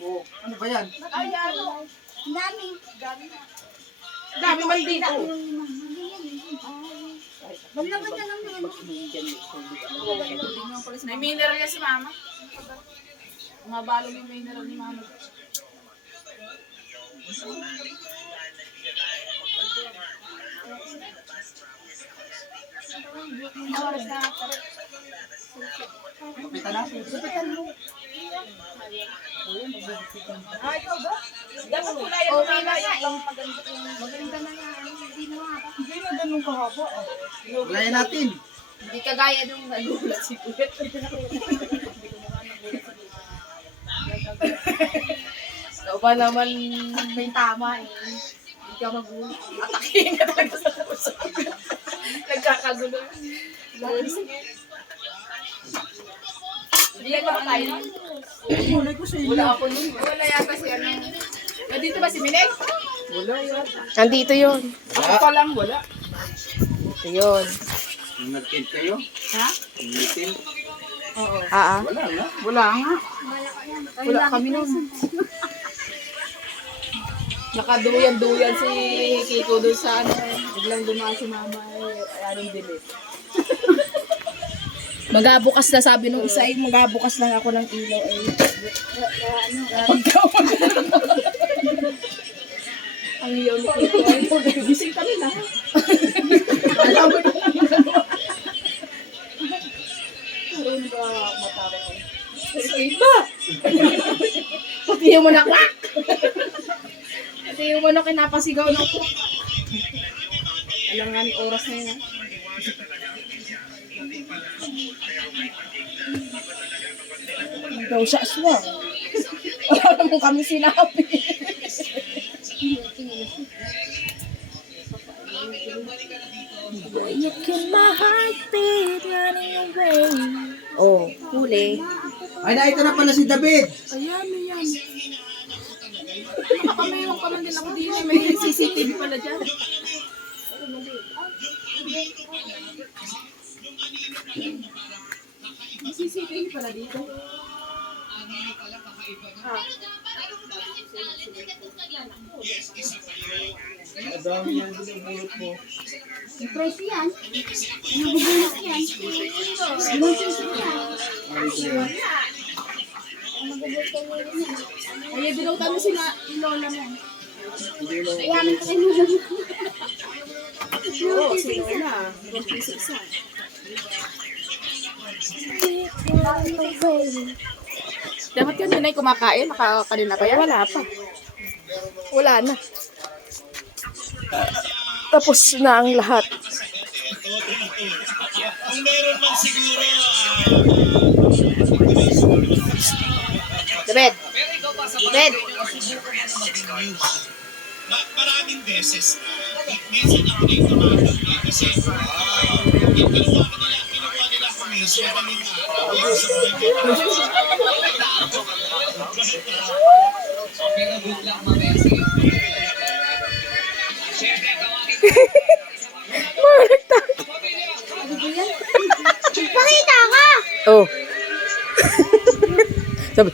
Oh, ano ba yan? Ay, ano? Dami. Dami man dito. Balabad na lang yun. May mineral yan si mama. Mabalong yung mineral ni mama. Kapitan na. Ah, ikaw ba? Dapat pula yan Okay mama. na nga Yung eh. Maganda na nga. Hindi mo nga. hindi na ganun kahaba. Ulayan natin. Hindi kagaya nung nagulat si Kuwet. Ikaw ba naman may tama eh. Hindi ka magulat. Atakihin ka talaga sa puso. Nagkakagulo. Hindi ka ba tayo? Wala ako nun. Wala yata si ano. Dito ba si Minek? Wala yata. Nandito yun. Ako pa lang wala. Ito yun. Yung nag-tent kayo? Ha? Yung meeting? Oo. Wala na. Wala nga. Wala kami nun. Nakaduyan-duyan si Kiko doon sa ano. Biglang dumaan si mama. Anong delete. Magabukas na sabi nung isa ay magabukas lang ako ng ilaw ay. Ang iyaw ni Kiko. Ay, gising kami na. Alam mo na lang yung ano. Ayun ba, matara ko. Iba! Pati yung manakwak! Pati yung manok kinapasigaw ng po. Alam nga ni oras na yun ha. Daw siya aswang. Wala naman kami sinabi. You kill my heartbeat running away. Oh, huli. Ay, na, ito na pala si David. Ayan, ayan. Nakakamayon ka man din ako din. May CCTV pala dyan. May CCTV pala dito. Madami yan binubulot mo. Yung price yan. Yung bubulok yan. Yung susi yan. Ay, binautan mo sila lola mo. Ayan, kainulan ko. Oo, si lola. Isa. Dapat kanina ay kumakain. Kanina pa yan. Wala pa. Wala na. Tapos na ang lahat. Kung meron man siguro, David. David. maraming beses, minsan ako na yung tumawag kasi yung ginawa nila ako mismo kami Pakita ka! Oh. Sabi,